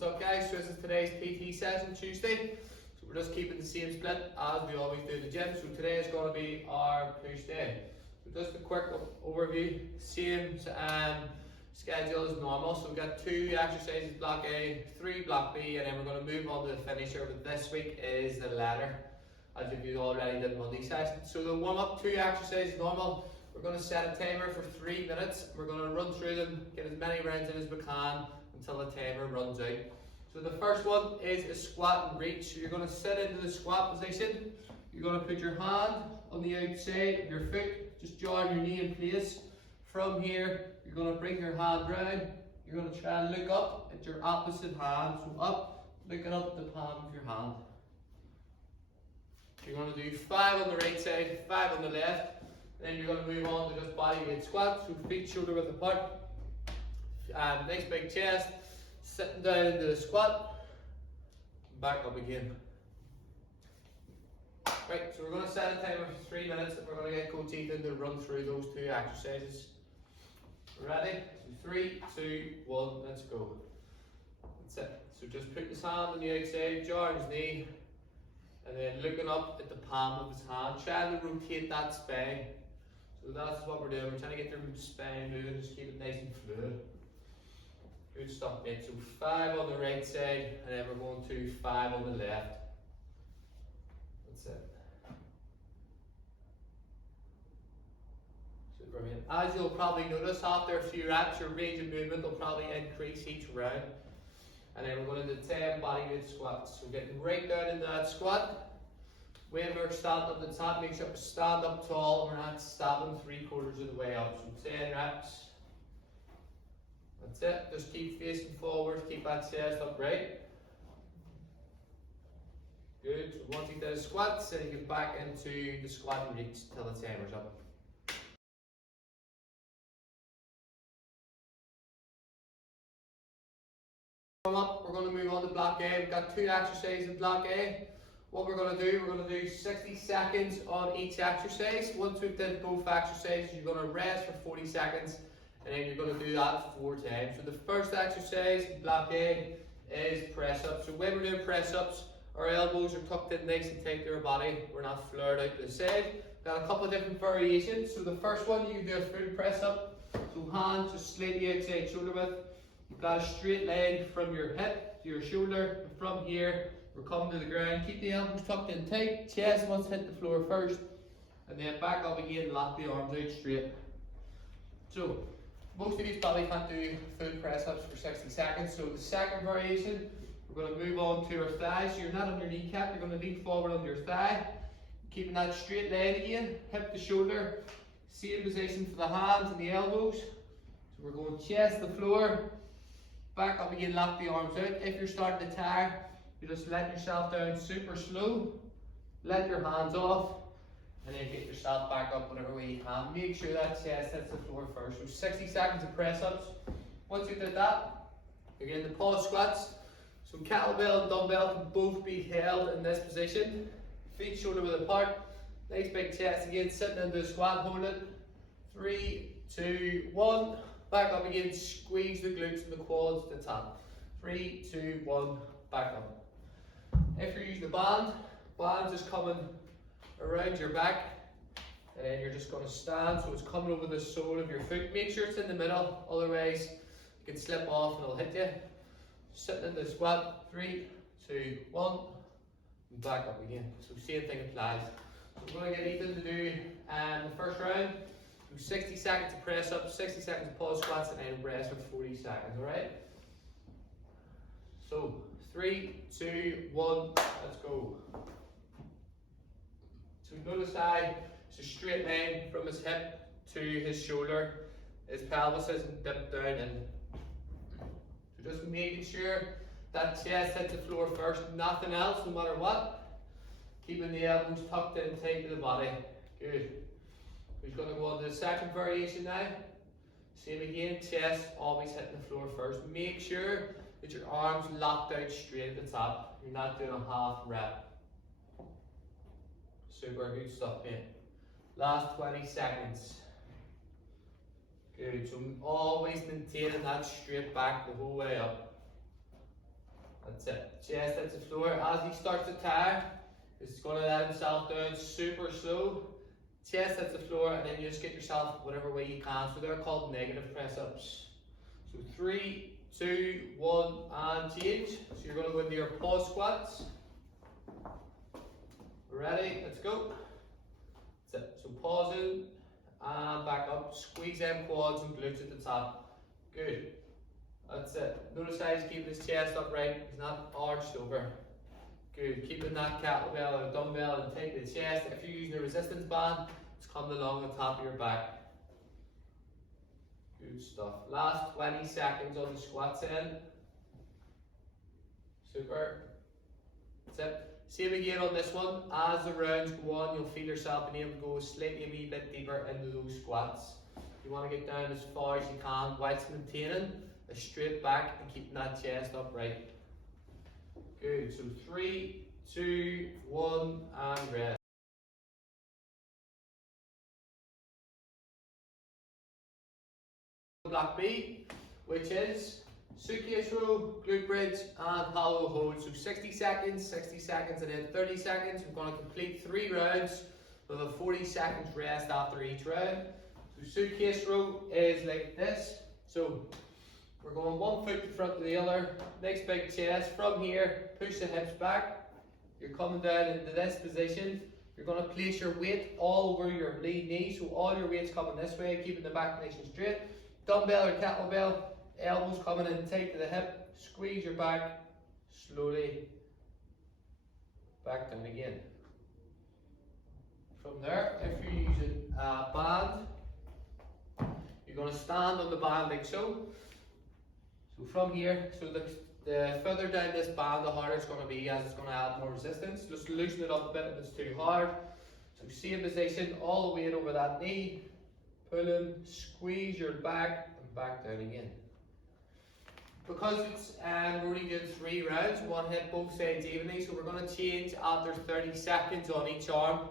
What's up guys, so this is today's PT session, Tuesday. So we're just keeping the same split as we always do in the gym. So today is going to be our push day. So just a quick overview, same schedule as normal. So we've got 2 exercises, block A, 3 block B, and then we're going to move on to the finisher. But this week is the ladder, as if you already did Monday session. So the warm up 2 exercises normal. We're going to set a timer for 3 minutes. We're going to run through them, get as many rounds in as we can until the timer runs out. So the first one is a squat and reach. So you're going to sit into the squat position. You're going to put your hand on the outside of your foot, just join your knee in place. From here, you're going to bring your hand round. You're going to try and look up at your opposite hand. So up, looking up at the palm of your hand. You're going to do 5 on the right side, 5 on the left. Then you're going to move on to just body weight squat, so feet shoulder width apart. Nice big chest, sitting down into the squat, back up again. Right, so we're going to set a timer for 3 minutes and we're going to get Coach Ethan to run through those 2 exercises. Ready? So 3, 2, 1, let's go. That's it. So just put his hand on the outside, jar his knee, and then looking up at the palm of his hand, trying to rotate that spine. So that's what we're doing, we're trying to get the spine moving, just keep it nice and fluid. Good stuff, mate. So 5 on the right side, and then we're going to 5 on the left. That's it. Super, mate. As you'll probably notice, after a few reps, your range of movement will probably increase each round. And then we're going to do 10 body weight squats. So getting right down into that squat. When we're standing up the top, make sure we stand up tall. We're not standing 3/4 of the way up. So 10 reps. That's it. Just keep facing forward. Keep that chest upright. Good. So once you do the squats, then you get back into the squat and reach till the timer's up. Up, we're going to move on to block A. We've got 2 exercises in block A. What we're going to do, we're going to do 60 seconds on each exercise. Once we've done both exercises, you're going to rest for 40 seconds, and then you're going to do that 4 times. So the first exercise in block A is press ups. So when we're doing press ups, our elbows are tucked in nice and tight to our body. We're not flared out to the side. Got a couple of different variations. So the first one, you can do a full press up. So hands just slightly outside shoulder width. You've got a straight line from your hip to your shoulder. From here, we're coming to the ground. Keep the elbows tucked in tight. Chest wants to hit the floor first. And then back up again, lock the arms out straight. So, most of you probably can't do full press ups for 60 seconds. So the second variation, we're going to move on to our thighs. So you're not on your kneecap, you're going to lean forward on your thigh. Keeping that straight line again, hip to shoulder. Same position for the hands and the elbows. So we're going chest to floor. Back up again, lock the arms out. If you're starting to tire, you just let yourself down super slow. Let your hands off. And then get yourself back up whatever way you can. Make sure that chest hits the floor first. So 60 seconds of press ups. Once you did that, you're getting the pause squats. So kettlebell and dumbbell can both be held in this position. Feet shoulder width apart. Nice big chest again, sitting into the squat, hold it. 3, 2, 1. Back up again, squeeze the glutes and the quads to the top. 3, 2, 1, back up. If you're using a band's just coming around your back, and then you're just going to stand, so it's coming over the sole of your foot. Make sure it's in the middle, otherwise you can slip off and it'll hit you. Sitting in the squat, 3, 2, 1, and back up again. So same thing applies. So we're going to get Ethan to do the first round. Do 60 seconds of press up, 60 seconds of pause squats, and then rest for 40 seconds, alright? So 3, 2, 1, let's go. So notice how it's a straight line from his hip to his shoulder. His pelvis isn't dipped down in. So just making sure that chest hits the floor first, nothing else, no matter what. Keeping the elbows tucked in tight to the body. Good. We're going to go on to the second variation now. Same again, chest always hitting the floor first. Make sure that your arms locked out straight at the top. You're not doing a half rep. Super good stuff, mate. Last 20 seconds. Good, so always maintaining that straight back the whole way up. That's it. Chest hits the floor. As he starts to tire, he's going to let himself down super slow. Chest hits the floor, and then you just get yourself whatever way you can. So they're called negative press ups. So 3, 2, 1, and change. So you're going to go into your pause squats. Ready? Let's go. That's it. So pause in and back up. Squeeze them quads and glutes at the top. Good. That's it. Notice how he's keeping his chest upright. He's not arched over. Good. Keeping that kettlebell or dumbbell and take the chest. If you're using a resistance band, it's coming along the top of your back. Good stuff. Last 20 seconds on the squats in. Super. That's it. Same again on this one. As the rounds go on, you'll feel yourself being able to go slightly a wee bit deeper into those squats. You want to get down as far as you can whilst maintaining a straight back and keeping that chest upright. Good. So 3, 2, 1, and rest. Block B, which is suitcase row, glute bridge, and hollow hold. So 60 seconds, and then 30 seconds. We're going to complete 3 rounds with a 40 seconds rest after each round. So suitcase row is like this. So we're going one foot in front of the other, next big chest. From here, push the hips back. You're coming down into this position. You're going to place your weight all over your lead knee. So all your weight's coming this way, keeping the back nice and straight. Dumbbell or kettlebell, elbows coming in tight to the hip. Squeeze your back, slowly back down again. From there, if you're using a band, you're going to stand on the band like so. So from here, so the further down this band, the harder it's going to be, as it's going to add more resistance. Just loosen it up a bit if it's too hard. So same position, all the weight over that knee. Pull in, squeeze your back, and back down again. Because it's we're only doing 3 rounds, we want to hit both sides evenly, so we're going to change after 30 seconds on each arm.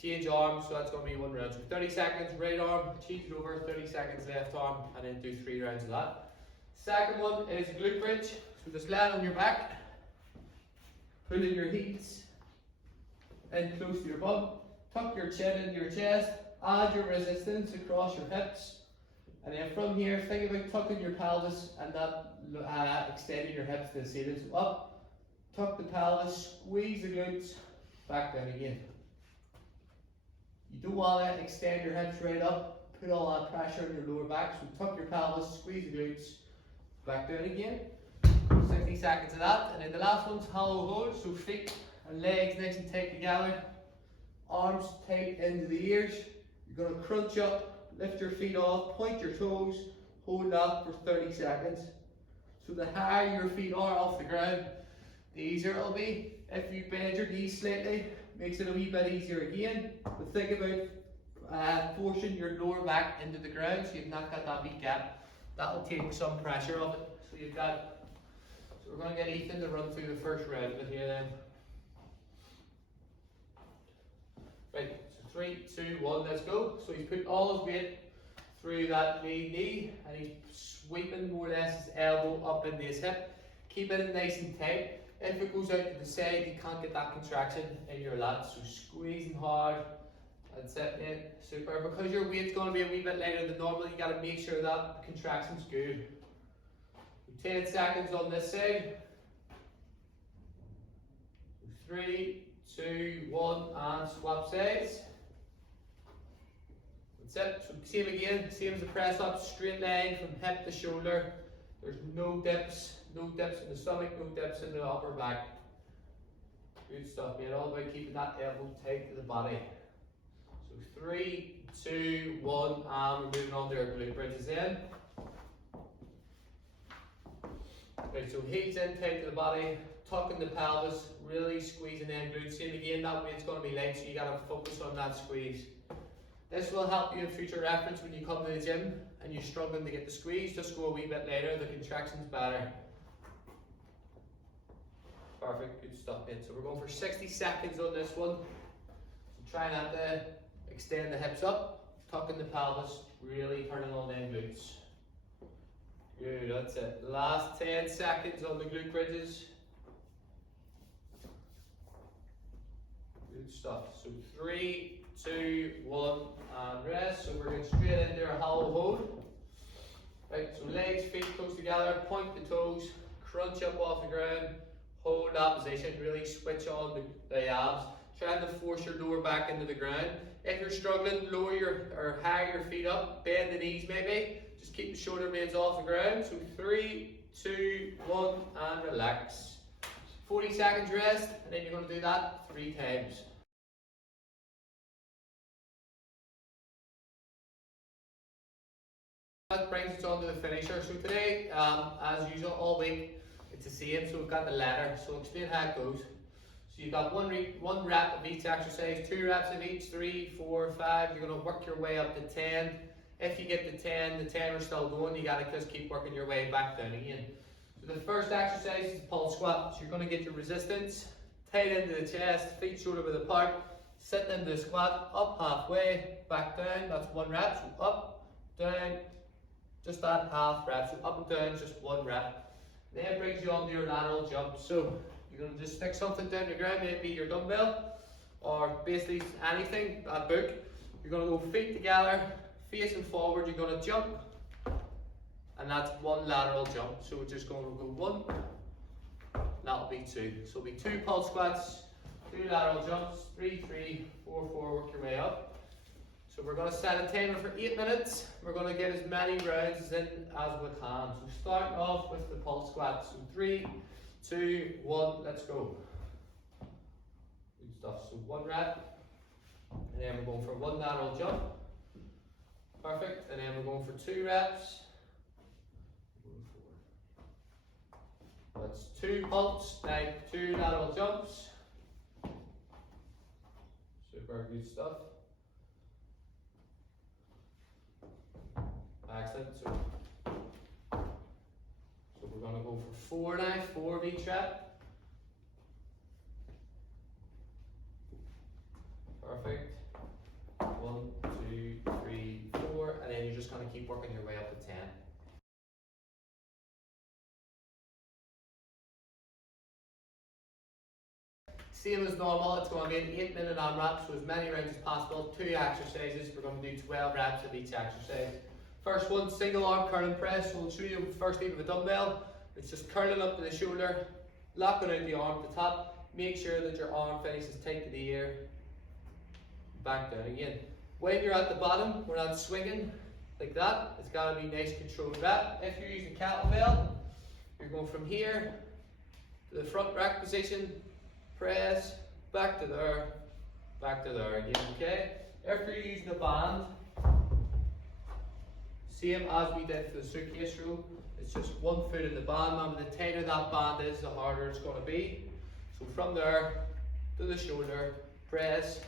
Change arm, so that's going to be 1 round. So 30 seconds right arm, change it over, 30 seconds left arm, and then do 3 rounds of that. Second one is glute bridge. So just land on your back, pull in your heels in close to your bum, tuck your chin into your chest, add your resistance across your hips, and then from here think about tucking your pelvis and not extending your hips to the ceiling. So up, tuck the pelvis, squeeze the glutes, back down again. You don't want to extend your hips right up, put all that pressure on your lower back, so tuck your pelvis, squeeze the glutes, back down again. 60 seconds of that, and then the last one's hollow hold, so feet and legs nice and tight together, arms tight into the ears. You're going to crunch up, lift your feet off, point your toes, hold that for 30 seconds. So the higher your feet are off the ground, the easier it'll be. If you bend your knees slightly, makes it a wee bit easier again. But think about forcing your lower back into the ground so you've not got that wee gap. That'll take some pressure off it. So you've got, so we're going to get Ethan to run through the first round of it here then. Right, so 3, 2, 1, let's go. So he's putting all his weight through that lead knee and he's sweeping more or less his elbow up into his hip. Keeping it nice and tight. If it goes out to the side, you can't get that contraction in your lats. So squeezing hard. That's it, mate. Super. Because your weight's going to be a wee bit lighter than normal, you got to make sure that the contraction's good. 10 seconds on this side. 3, 2, 1, and swap sides. That's it. So same again, same as the press up, straight line from hip to shoulder. There's no dips in the stomach, no dips in the upper back. Good stuff, mate. All about keeping that elbow tight to the body. So 3, 2, 1, and we're moving on to our glute bridges in. Right, so heels in tight to the body, tucking the pelvis, really squeezing in glutes. Same again, that weight's going to be light, so you got to focus on that squeeze. This will help you in future reference when you come to the gym and you're struggling to get the squeeze. Just go a wee bit later, the contraction's better. Perfect, good stuff, mate. So we're going for 60 seconds on this one. So try not to extend the hips up, tucking the pelvis, really turning on them glutes. Good, that's it. Last 10 seconds on the glute bridges. Good stuff. So 3, 2, 1, and rest. So we're going straight into our hollow hold. Right, so legs, feet close together, point the toes, crunch up off the ground, hold that position, really switch on the abs, trying to force your lower back into the ground. If you're struggling, lower or high your feet up, bend the knees maybe, just keep the shoulder blades off the ground. So 3, 2, 1, and relax. 40 seconds rest, and then you're going to do that 3 times. That brings us on to the finisher. So today, as usual, all week, it's the same. So we've got the ladder. So explain how it goes. So you've got one rep of each exercise, 2 reps of each, 3, 4, 5. You're going to work your way up to 10. If you get to 10, the 10 are still going. You got to just keep working your way back down again. So the first exercise is pulse squat. So you're going to get your resistance tight into the chest, feet shoulder width apart, sitting into the squat, up halfway, back down. That's 1 rep. So up, down. Just that half rep, so up and down, just 1 rep. Then it brings you on to your lateral jump. So you're going to just stick something down the ground, maybe your dumbbell, or basically anything, a book. You're going to go feet together, facing forward, you're going to jump, and that's 1 lateral jump. So we're just going to go 1, and that'll be 2. So it'll be 2 pulse squats, 2 lateral jumps, 3, 3, 4, 4, work your way up. So we're going to set a timer for 8 minutes. We're going to get as many rounds in as we can. So starting off with the pulse squat. So 3, 2, 1, let's go. Good stuff. So 1 rep. And then we're going for 1 lateral jump. Perfect. And then we're going for 2 reps. That's 2 pulse, now 2 lateral jumps. Super good stuff. Excellent. So we're going to go for 4 now, 4 of each rep. Perfect. 1, 2, 3, 4, and then you're just going to keep working your way up to 10. Same as normal, it's going to be an 8-minute AMRAP, so as many rounds as possible, 2 exercises. We're going to do 12 reps of each exercise. First one, single arm curl and press. So we'll show you firstly with a dumbbell. It's just curling up to the shoulder, locking out the arm at the top. Make sure that your arm finishes tight to the ear. Back down again. When you're at the bottom, we're not swinging like that. It's got to be nice controlled rep. If you're using kettlebell, you're going from here to the front rack position, press, back to there again, okay? If you're using a band, same as we did for the suitcase rule, it's just 1 foot in the band. Remember, the tighter that band is, the harder it's going to be. So from there to the shoulder, press,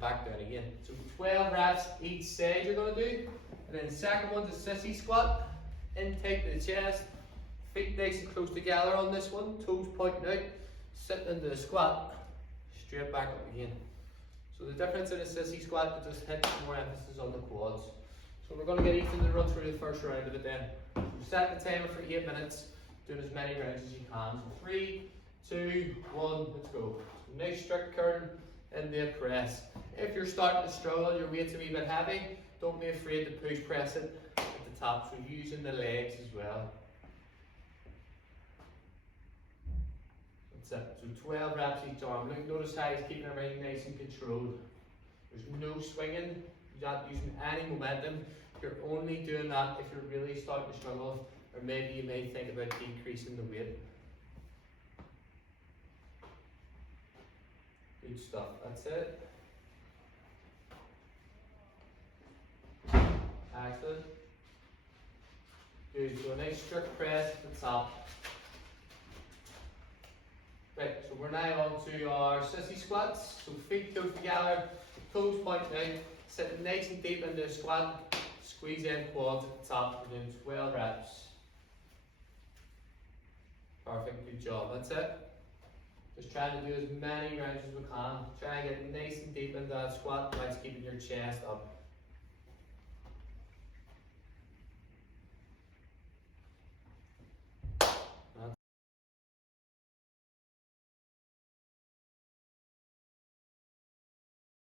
back down again. So 12 reps each side you're going to do. And then the second one's a sissy squat. In tight to the chest, feet nice and close together on this one, toes pointing out, sitting into the squat, straight back up again. So the difference in a sissy squat is just hit more emphasis on the quads. So we're going to get Ethan to run through the first round of it then. So set the timer for 8 minutes, doing as many rounds as you can. So 3, 2, 1, let's go. So nice strict curl into a press. If you're starting to struggle, your weight's a wee bit heavy, don't be afraid to push press it at the top. So using the legs as well. That's it. So 12 reps each arm. Look, notice how he's keeping everything nice and controlled. There's no swinging. You're not using any momentum. You're only doing that if you're really starting to struggle, or maybe you may think about decreasing the weight. Good stuff, that's it. Excellent. Good, so a nice strict press at the top. Right, so we're now on to our sissy squats. So feet close together, toes pointing out, sitting nice and deep into the squat, squeeze in quads at the top. We're doing 12 reps. Perfect, good job, that's it. Just trying to do as many rounds as we can. Try and get nice and deep into that squat whilst keeping your chest up.